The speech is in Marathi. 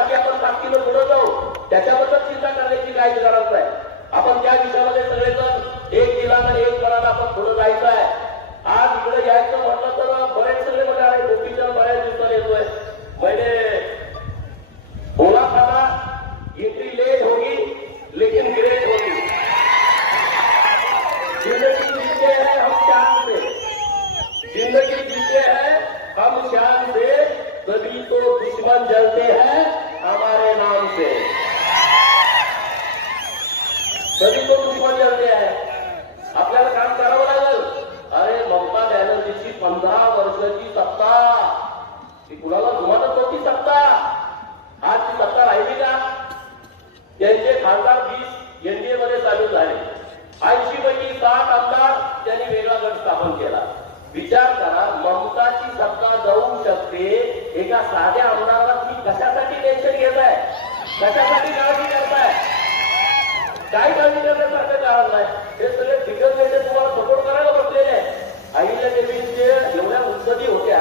त्यासाठी आपण ताकदीनं पुढे जाऊ, त्याच्याबद्दल चिंता करण्याची काही गरज नाही. आपण त्या दिशेमध्ये सगळेजण एक दिलानं एक करायला आपण पुढे जायचं आहे. आज इकडे यायचं म्हटलं तर बरेच सगळे म्हणजे गोपीच्या बऱ्याच दिवसाला येतोय. मैंने बोला था ना, एंट्री लेट होगी लेकिन ग्रेट होगी. जिंदगी जीते हैं हम शान से, जिंदगी जीते हैं हम शान से, तभी तो दुश्मन जलते हैं हमारे नाम से. तभी तो दुश्मन जलते हैं. आपल्याला काम करावं लागेल. अरे ममता बॅनर्जीची 15 वर्षाची सत्ता, ती कुणाला जुमानत नव्हती सत्ता. आज ती सत्ता राहिली का? त्यांचे खासदार 20 एनडीए मध्ये सामील झाले. 80 पैकी 60 आमदार त्यांनी वेगळा गट स्थापन केला. विचार करा, ममताची सत्ता जाऊ शकते, एका साध्या आमदाराला तुम्ही कशासाठी टेन्शन घेताय? कशासाठी काळजी करताय? काय काळजी करण्यासारखं कारण नाही. हे सगळे दिग्गज नेते तुम्हाला सपोर्ट करायला बसलेले आहे. अहिल्या देवींचे एवढ्या मुत्सदी होत्या